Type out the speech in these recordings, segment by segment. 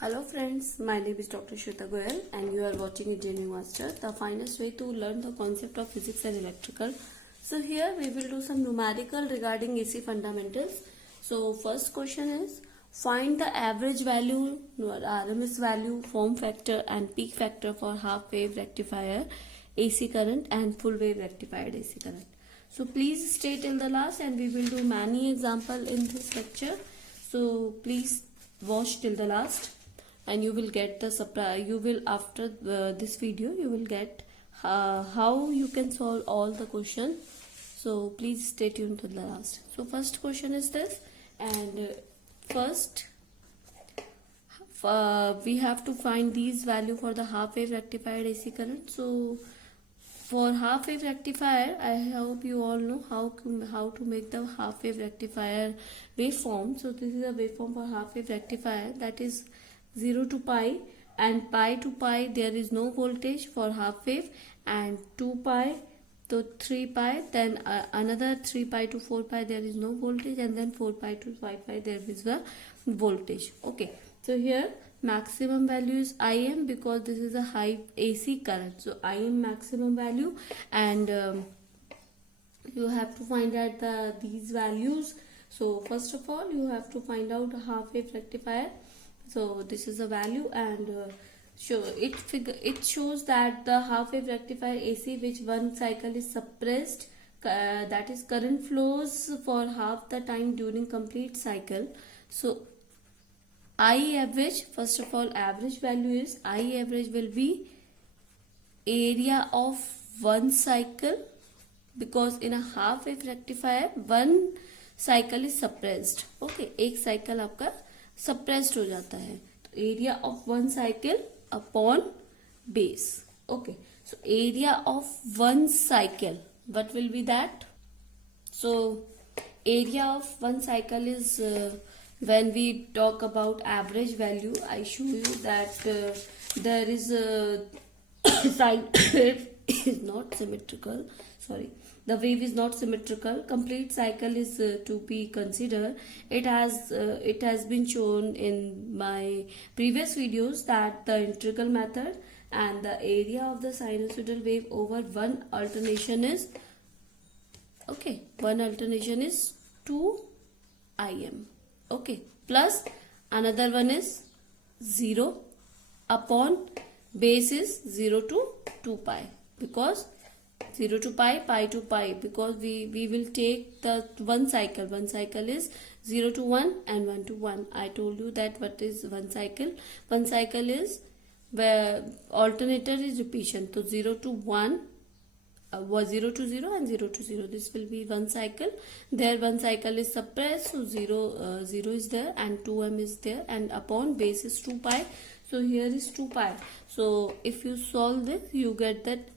Hello friends, my name is Dr. Shweta Goyal and you are watching Engineering Master, the finest way to learn the concept of physics and electrical. So here we will do some numerical regarding AC fundamentals. So first question is, find the average value, RMS value, form factor and peak factor for half wave rectifier AC current and full wave rectified AC current. So please stay till the last and we will do many example in this lecture. So please watch till the last and you will get the surprise. You will after this video you will get how you can solve all the questions. So please stay tuned to the last. So first question is this, and first we have to find these value for the half wave rectified AC current. So for half wave rectifier, I hope you all know how to make the half wave rectifier waveform. So this is a waveform for half wave rectifier, that is 0 to pi, and pi to pi there is no voltage for half wave, and 2 pi to 3 pi, then another 3 pi to 4 pi there is no voltage, and then 4 pi to 5 pi there is the voltage. Okay, so here maximum value is Im because this is a high AC current. So Im maximum value, and you have to find out these values. So first of all you have to find out half wave rectifier. So this is the value, and it shows that the half wave rectifier AC which one cycle is suppressed, that is current flows for half the time during complete cycle. So I average, first of all average value is I average will be area of one cycle, because in a half wave rectifier one cycle is suppressed. Okay, एक cycle आपका suppressed हो जाता है, तो area of one cycle upon base. Okay, so area of one cycle, what will be that? So area of one cycle is when we talk about average value, I show you that there is a sine wave is not symmetrical. Sorry, the wave is not symmetrical. Complete cycle is to be considered. It has been shown in my previous videos that the integral method and the area of the sinusoidal wave over one alternation is 2 Im. Okay, plus another one is 0 upon base is 0 to 2 pi, because 0 to pi, pi to pi, because we will take the one cycle is 0 to 1 and 1 to 1. I told you that what is one cycle is where alternator is repetition. So 0 to 1 was 0 to 0 and 0 to 0, this will be one cycle. There one cycle is suppressed, so 0 is there and 2m is there, and upon base is 2 pi. So here is 2 pi. So if you solve this, you get that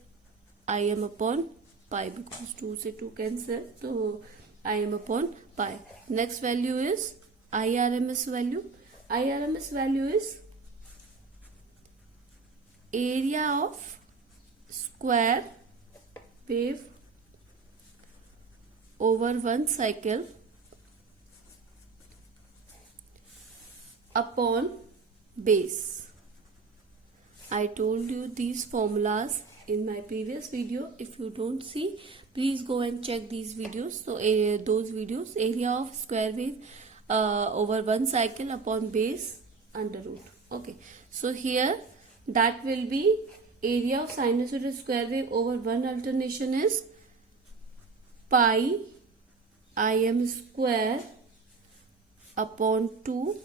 Im upon pi, because 2 se 2 cancel, so Im upon pi. Next value is IRMS value. IRMS value is area of square wave over one cycle upon base. I told you these formulas in my previous video. If you don't see, please go and check these videos. So those videos, area of square wave over one cycle upon base under root. Okay, so here that will be area of sinusoidal square wave over one alternation is pi Im square upon 2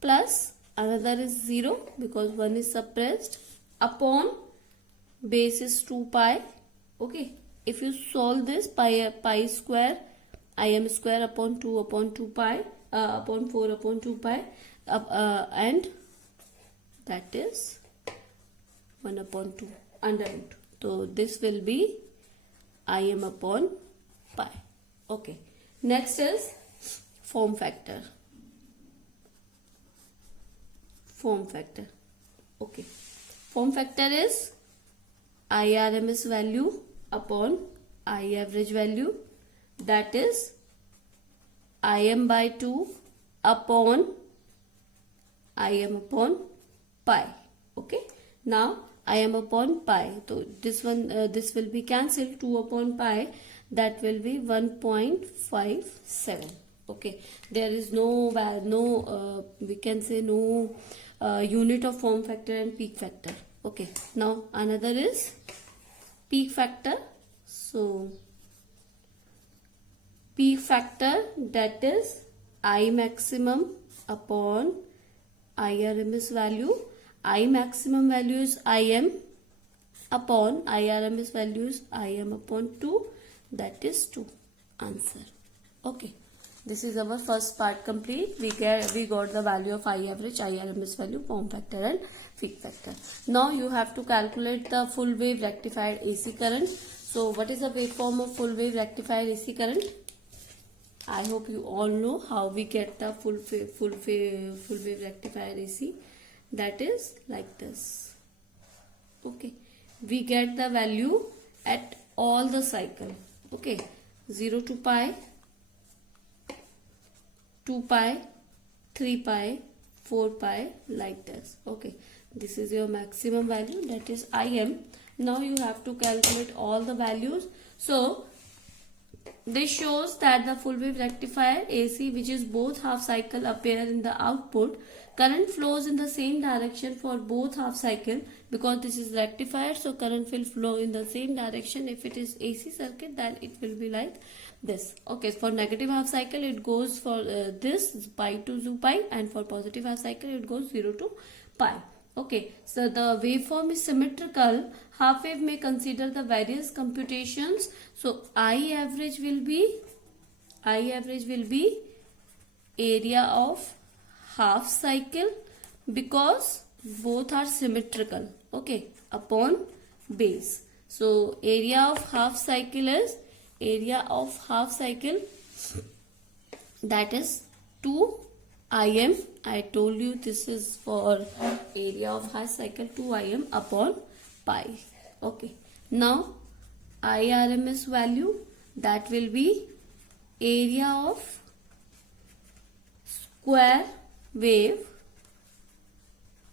plus another is 0 because one is suppressed, upon base is 2 pi. Okay, if you solve this, pi square Im square upon 2 pi upon 4 upon 2 pi and that is 1 upon 2 under root. So this will be Im upon pi. Okay, next is form factor. Okay, form factor is IRMS value upon I average value, that is Im by 2 upon Im upon pi. Okay. Now Im upon pi. So this one, this will be cancelled. 2 upon pi, that will be 1.57. Okay. There is no we can say no unit of form factor and peak factor. Okay. Now another is peak factor. So peak factor, that is I maximum upon I RMS value. I maximum value is Im upon I RMS value is Im upon 2, that is 2. Answer. Okay. This is our first part complete. We got the value of I average, I RMS value, form factor and peak factor. Now you have to calculate the full wave rectified AC current. So what is the waveform of full wave rectified AC current? I hope you all know how we get the full wave rectified AC. That is like this. Okay. We get the value at all the cycle. Okay. 0 to pi, 2 pi, 3 pi, 4 pi, like this. Okay. This is your maximum value, that is Im. Now you have to calculate all the values. So this shows that the full wave rectifier AC, which is both half cycle, appear in the output. Current flows in the same direction for both half cycle, because this is rectifier, so current will flow in the same direction. If it is AC circuit, then it will be like this. Okay, for negative half cycle it goes for this pi to 2 pi, and for positive half cycle it goes 0 to pi. Okay, so the waveform is symmetrical. Half wave may consider the various computations. So I average will be area of half cycle, because both are symmetrical. Okay, upon base. So area of half cycle is that is 2 Im. I told you this is for area of half cycle, 2 Im upon pi. Okay. Now I RMS value, that will be area of square wave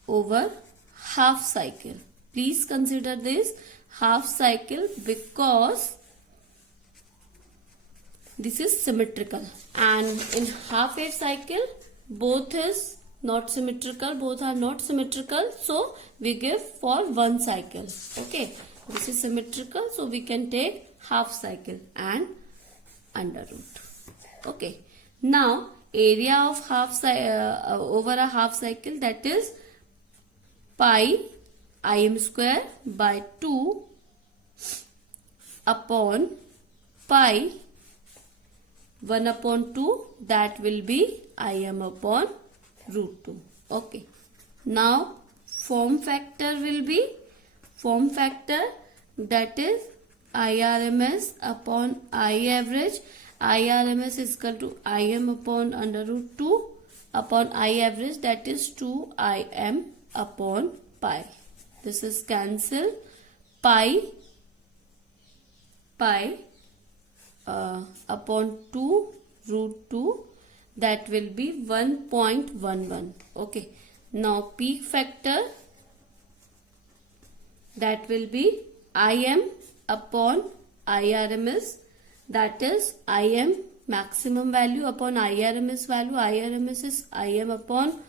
over half cycle. Please consider this half cycle, because this is symmetrical, and in half wave cycle both is not symmetrical, both are not symmetrical, so we give for one cycle. Okay, this is symmetrical, so we can take half cycle and under root. Okay, now area of half over a half cycle, that is pi Im square by 2 upon pi 1 upon 2, that will be Im upon root 2. Okay. Now form factor will be that is IRMS upon I average. IRMS is equal to Im upon under root 2 upon I average, that is 2 Im upon pi. This is cancel. Pi upon 2 root 2, that will be 1.11. Okay. Now peak factor, that will be Im upon IRMS, that is Im maximum value upon IRMS value. IRMS is Im upon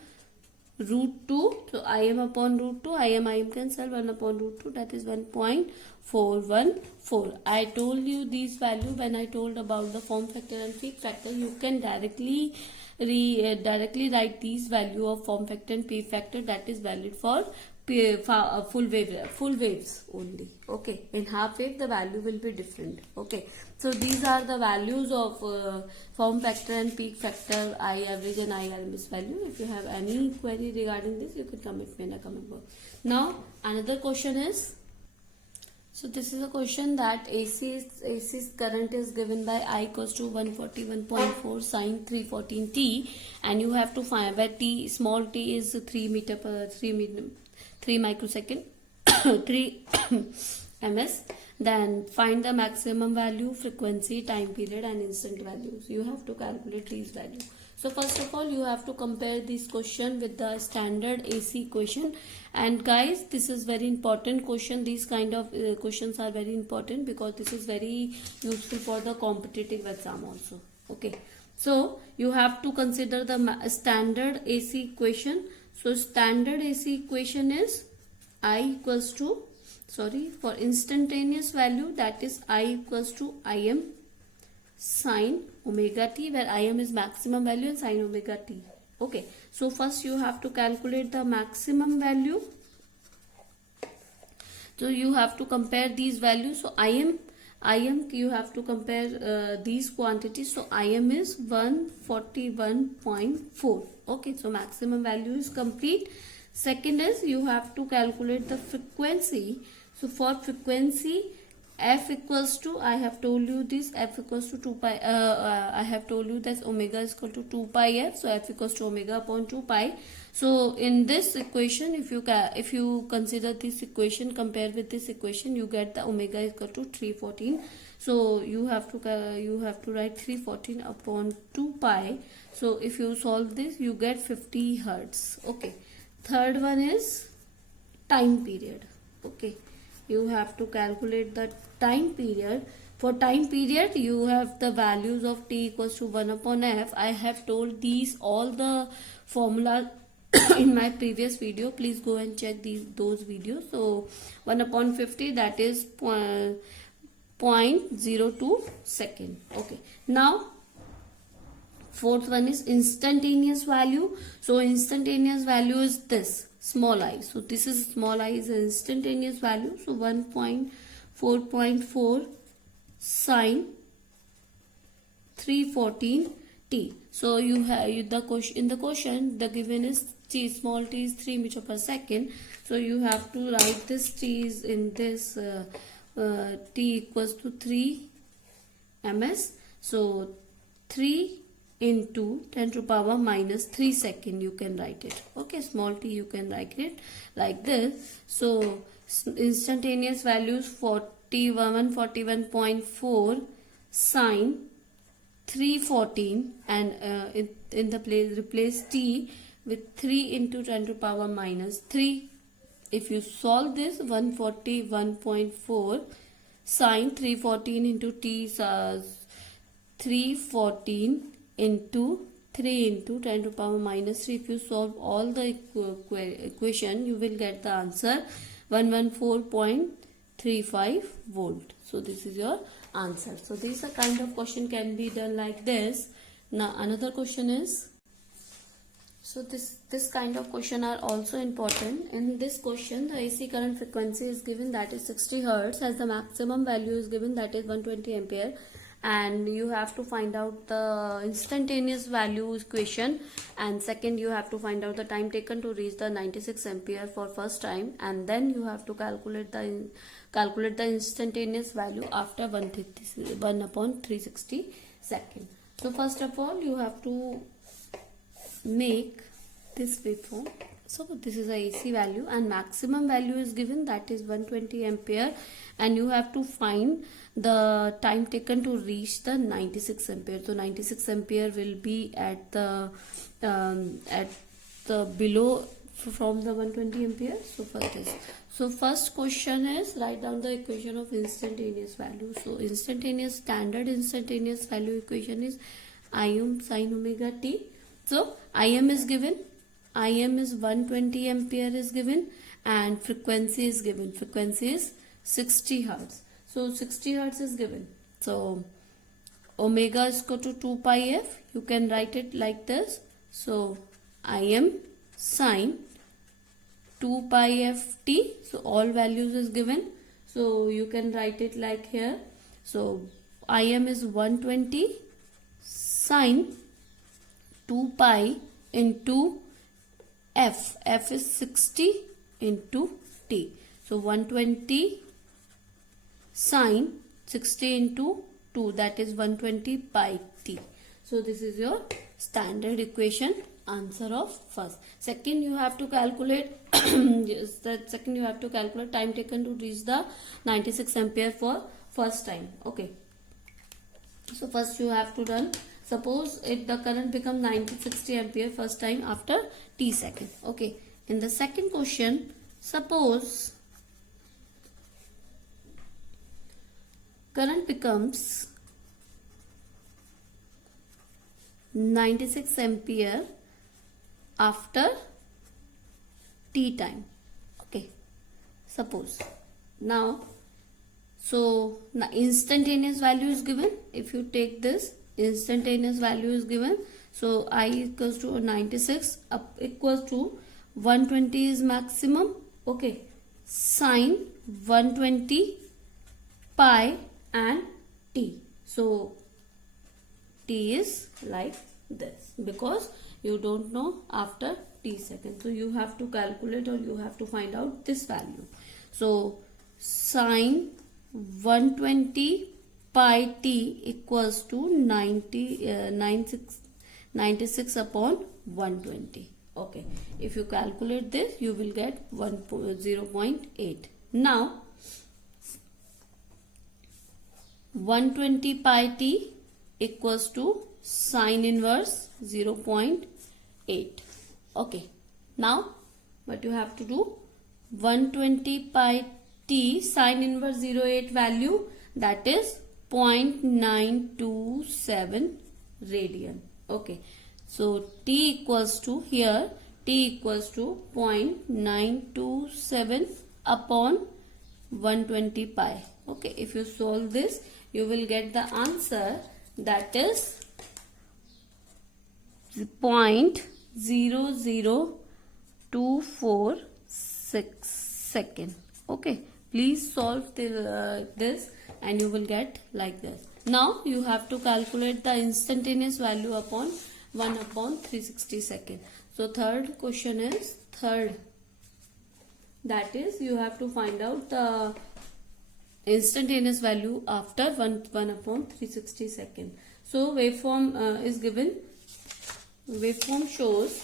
root 2. So Im upon root 2, Im cancel, 1 upon root 2, that is 1.414. I told you these value when I told about the form factor and peak factor. You can directly write these value of form factor and peak factor, that is valid for full waves only. Okay, in half wave the value will be different. Okay, so these are the values of form factor and peak factor, I average and I RMS value. If you have any query regarding this, you can comment me in the comment box. Now another question is, so this is a question that AC's current is given by I equals to 141.4 sin 314 t, and you have to find where t, small t is 3 microsecond 3 ms. Then find the maximum value, frequency, time period and instant values. You have to calculate these values. So first of all, you have to compare this question with the standard AC equation. And guys, this is very important question. These kind of questions are very important because this is very useful for the competitive exam also. Okay. So you have to consider the standard AC equation. So standard AC equation is I equals to, for instantaneous value, that is I equals to Im sine omega t, where Im is maximum value and sine omega t. Okay, so first you have to calculate the maximum value. So you have to compare these values. So Im you have to compare these quantities. So Im is 141.4. Okay, so maximum value is complete. Second is you have to calculate the frequency. So for frequency, f equals to, I have told you this, f equals to 2 pi, I have told you that omega is equal to 2 pi f, so f equals to omega upon 2 pi. So in this equation, if you consider this equation, compare with this equation, you get the omega is equal to 314. So you have to write 314 upon 2 pi. So if you solve this, you get 50 hertz. Okay. Third one is time period. Okay. You have to calculate the time period. For time period, you have the values of t equals to 1 upon f. I have told these all the formula in my previous video. Please go and check those videos. So 1 upon 50, that is 0.02 second. Okay. Now fourth one is instantaneous value. So instantaneous value is this, small I. So this is small I is an instantaneous value. So 1.4.4 sine 314 t. So you have the question, in the question the given is t, small t is 3 meter per second. So you have to write this t is in this t equals to 3 ms. So 3 into 10 to power minus 3 second, you can write it. Okay, small t you can write it like this. So instantaneous values 141.4 sine 314, and in the place replace t with 3 into 10 to power minus 3. If you solve this, 141.4 sine 314 into t is 314 into 3 into 10 to power minus 3. If you solve all the equation, you will get the answer 114.35 volt. So this is your answer. So this kind of question can be done like this. Now another question is, so this kind of question are also important. In this question, the AC current frequency is given, that is 60 hertz, as the maximum value is given, that is 120 ampere. And you have to find out the instantaneous value equation, and second you have to find out the time taken to reach the 96 ampere for first time, and then you have to calculate the instantaneous value after 1 upon 360 second. So first of all, you have to make this waveform. So this is the AC value and maximum value is given, that is 120 ampere, and you have to find the time taken to reach the 96 ampere. So 96 ampere will be at the below from the 120 ampere. So first question is, write down the equation of instantaneous value. So standard instantaneous value equation is Im sine omega t. So Im is given, Im is 120 ampere is given, and frequency is given. Frequency is 60 hertz. So 60 hertz is given. So omega is equal to 2 pi f. You can write it like this. So Im sine 2 pi f t. So all values is given. So you can write it like here. So Im is 120 sine 2 pi into f. F is 60 into t. So 120 sine 60 into 2, that is 120 pi t. So this is your standard equation answer of first. Second, you have to calculate second you have to calculate time taken to reach the 96 ampere for first time. Okay. So first you have to suppose it the current become 90-60 ampere first time after t second. Okay, in the second question, suppose current becomes 96 ampere after t time. Okay, suppose now, so the instantaneous value is given. If you take this, instantaneous value is given. So I equals to 96 up equals to 120 is maximum. Okay, sine 120 pi and t. So t is like this because you don't know after t seconds. So you have to calculate or you have to find out this value. So sine 120 pi t equals to 96 upon 120. Okay, if you calculate this, you will get 0.8. Now 120 pi t equals to sine inverse 0.8. Okay, now what you have to do, 120 pi t sine inverse 0.8 value, that is 0.927 radian. Okay, so t equals to, here t equals to 0.927 upon 120 pi. Okay, if you solve this, you will get the answer, that is 0.00246 second. Okay, please solve this and you will get like this. Now you have to calculate the instantaneous value upon 1 upon 360 second. So third question is that is you have to find out the instantaneous value after 1 upon 360 second. So waveform is given. Waveform shows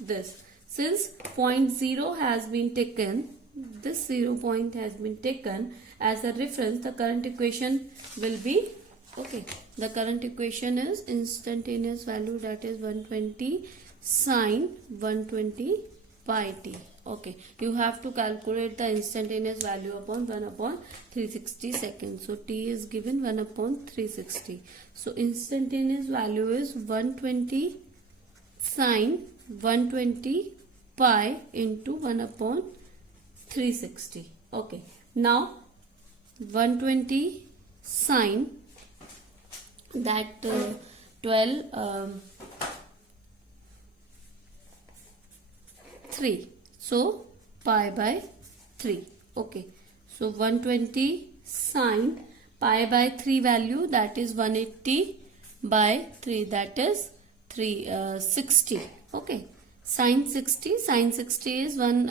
this. Since point 0 has been taken, this 0 point has been taken as a reference, the current equation will be, okay, the current equation is instantaneous value, that is 120 sine 120 pi t. Okay, you have to calculate the instantaneous value upon 1 upon 360 seconds. So t is given 1 upon 360. So instantaneous value is 120 sine 120 pi into 1 upon 360. Okay, now 120 sine, that 3. So pi by 3. Okay, so 120 sine pi by 3 value, that is 180 by 3, that is 360. Okay, sine 60. Sine 60 is 1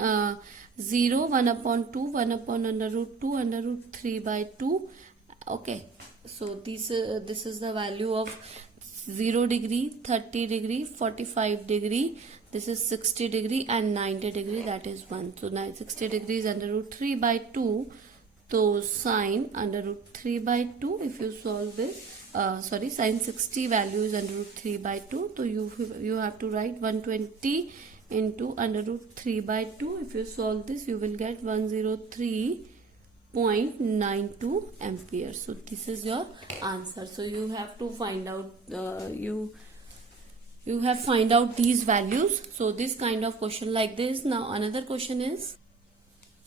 upon 2, 1 upon under root 2 under root 3 by 2. Okay, so this is the value of 0 degree, 30 degree, 45 degree. This is 60 degree and 90 degree, that is 1. So 60 degrees under root 3 by 2. So sine under root 3 by 2, if you solve this, sine 60 value is under root 3 by 2. So you have to write 120 into under root 3 by 2. If you solve this, you will get 103.92 ampere. So this is your answer. So you have to find out you have find out these values. So this kind of question like this. Now another question is,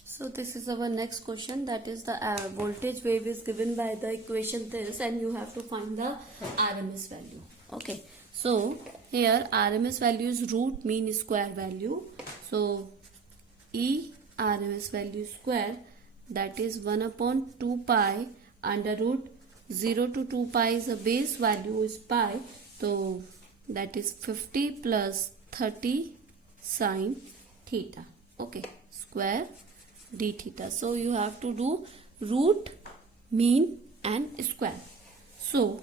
so this is our next question, that is the voltage wave is given by the equation this, and you have to find the RMS value. Okay, so here RMS value is root mean square value. So E RMS value square, that is 1 upon 2 pi under root 0 to 2 pi is a base value is pi. So that is 50 plus 30 sine theta. Okay, square d theta. So you have to do root, mean and square. So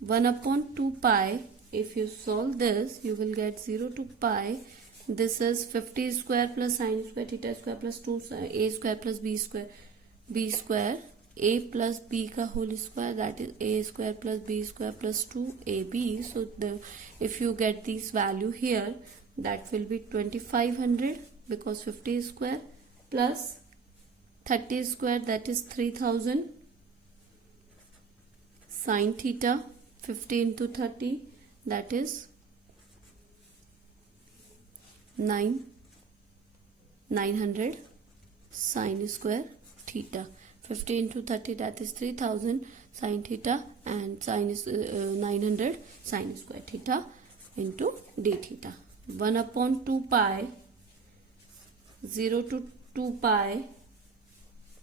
1 upon 2 pi, if you solve this, you will get 0 to pi. This is 50 square plus sine square theta square plus 2 a square plus b square a plus b का whole square, that is a square plus b square plus 2ab. So if you get this value here, that will be 2500 because 50 square plus 30 square, that is 3000 sine theta. 50 into 30, that is 900 sine square theta. 50 into 30, that is 3000 sine theta, and sine is 900 sine square theta into d theta. 1 upon 2 pi, 0 to 2 pi,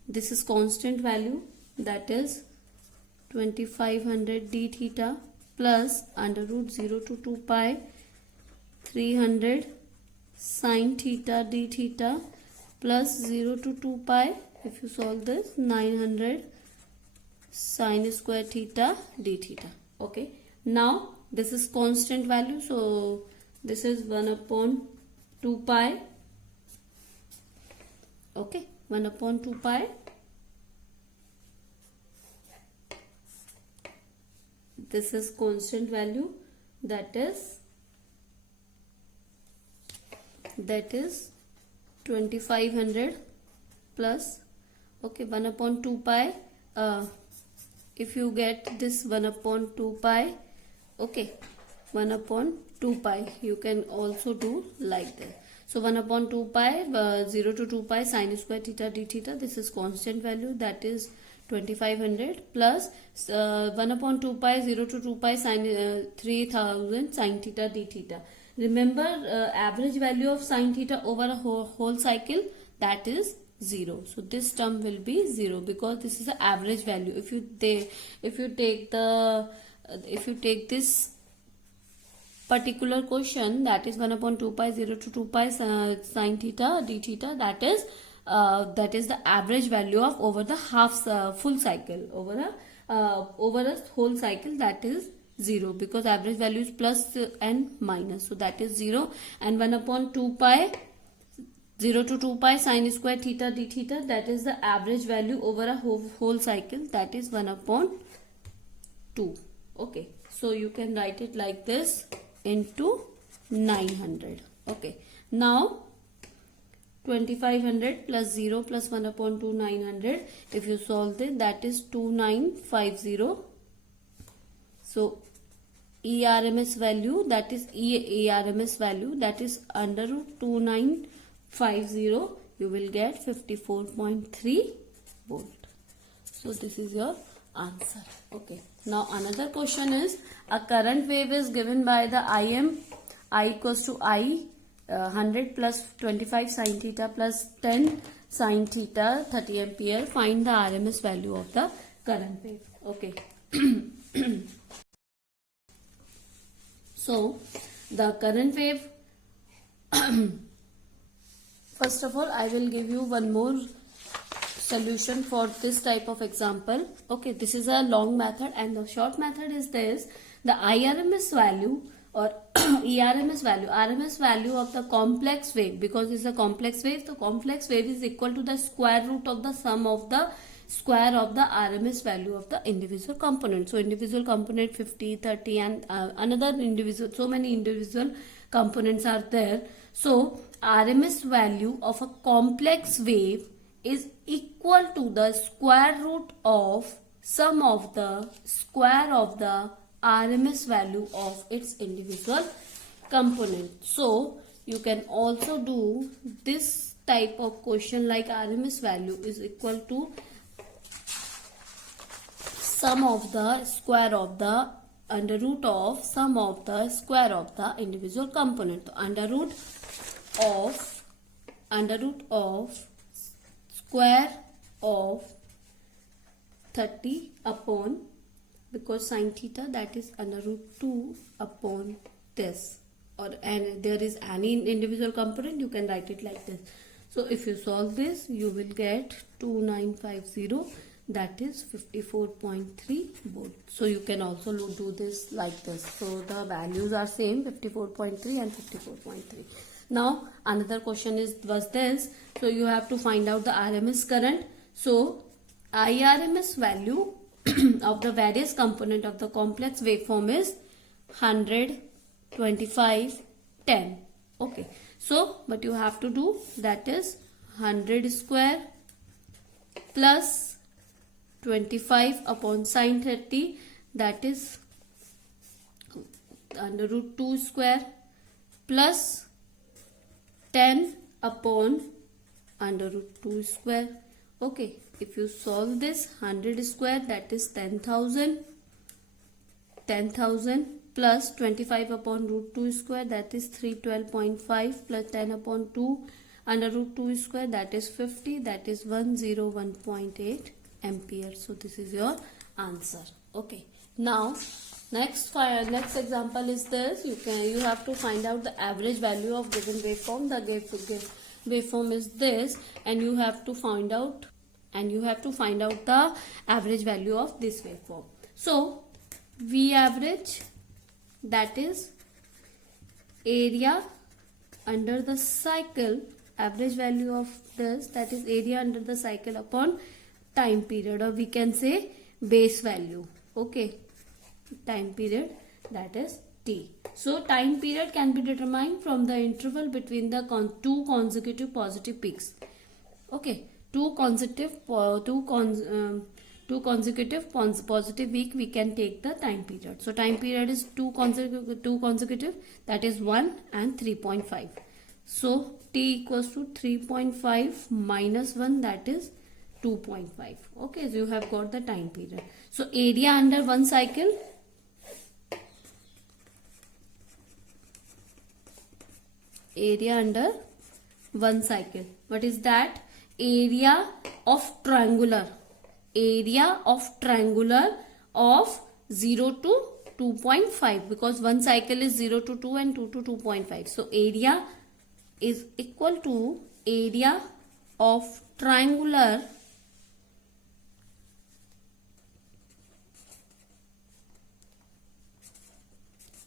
this is constant value, that is 2500 d theta plus under root 0 to 2 pi, 300 sine theta d theta plus 0 to 2 pi. If you solve this, 900 sine square theta d theta. Okay, now this is constant value, so this is 1 upon 2 pi. Okay, 1 upon 2 pi. This is constant value, that is 2500 plus, okay, 1 upon 2 pi. If you get this 1 upon 2 pi, okay, 1 upon 2 pi, you can also do like this. So 1 upon 2 pi, 0 to 2 pi sine square theta d theta, this is constant value, that is 2500 plus 1 upon 2 pi, 0 to 2 pi sine 3000 sine theta d theta. Remember, average value of sine theta over a whole cycle, that is 0. So this term will be 0 because this is the average value. If you take this particular question, that is 1 upon 2 pi, 0 to 2 pi sine theta d theta, that is the average value of over the full cycle, over a whole cycle, that is 0 because average value is plus and minus, so that is 0. And 1 upon 2 pi, 0 to 2 pi sine square theta d theta, that is the average value over a whole cycle, that is 1 upon 2. Okay, so you can write it like this into 900. Okay, now 2500 plus 0 plus 1 upon 2, 900. If you solve it, that is 2950. So ERMS value, that is ERMS value, that is under root 2950, you will get 54.3 volt. So this is your answer. Okay, now another question is, a current wave is given by the I equals to 100 plus 25 sine theta plus 10 sine theta 30 ampere. Find the RMS value of the current wave. Okay. So the current wave, first of all, I will give you one more solution for this type of example. Okay, this is a long method, and the short method is this: the IRMS value or ERMS value, RMS value of the complex wave, because it's a complex wave, the complex wave is equal to the square root of the sum of the square of the RMS value of the individual component. So individual component 50, 30 and another individual, so many individual components are there. So RMS value of a complex wave is equal to the square root of sum of the square of the RMS value of its individual component. So you can also do this type of question like RMS value is equal to sum of the square of the under root of sum of the square of the individual component. So under root of square of 30 upon, because sine theta, that is under root 2 upon this, or and there is any individual component, you can write it like this. So if you solve this, you will get 2950, that is 54.3 volt. So you can also do this like this. So the values are same, 54.3 and 54.3. Now another question was this. So you have to find out the RMS current. So IRMS value of the various component of the complex waveform is 100, 25, 10. Okay, so what you have to do, that is 100 square plus 25 upon sine 30, that is under root 2 square, plus 10 upon under root 2 square. Okay, if you solve this, 100 square, that is 10,000. 10,000 plus 25 upon root 2 square, that is 312.5, plus 10 upon 2 under root 2 square, that is 50, that is 101.8 ampere. So this is your answer. Okay, now next example is this. You have to find out the average value of given waveform. The waveform is this, and you have to find out the average value of this waveform. So V average, that is area under the cycle, average value of this, that is area under the cycle upon time period, or we can say base value. Okay, time period, that is T. So time period can be determined from the interval between the two consecutive positive peaks. Okay, two consecutive positive week, we can take the time period. So time period is two consecutive, that is 1 and 3.5. So T equals to 3.5 minus 1, that is 2.5. Okay, so you have got the time period. So area under one cycle, what is that? Area of triangular of 0 to 2.5, because one cycle is 0 to 2 and 2 to 2.5. So area is equal to area of triangular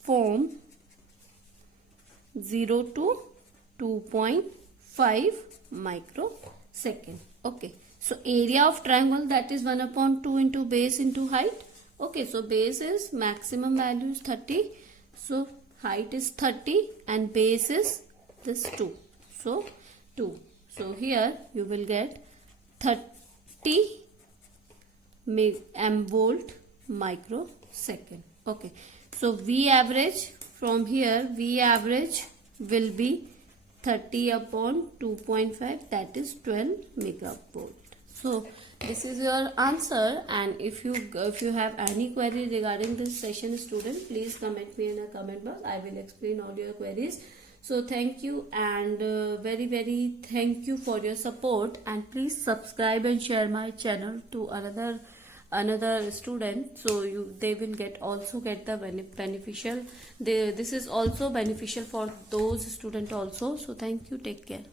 form 0 to 2.5 microsecond. Okay, so area of triangle, that is 1 upon 2 into base into height. Okay, so base is maximum value is 30. So height is 30 and base is this 2. So 2. So here you will get 30 volt microsecond. Okay, so V average from here, V average will be 30 upon 2.5, that is 12 megavolt. So this is your answer, and if you have any query regarding this session, student, please comment me in a comment box. I will explain all your queries. So thank you, and very thank you for your support, and please subscribe and share my channel to another student, so they will also get the beneficial. This is also beneficial for those student also. So thank you, take care.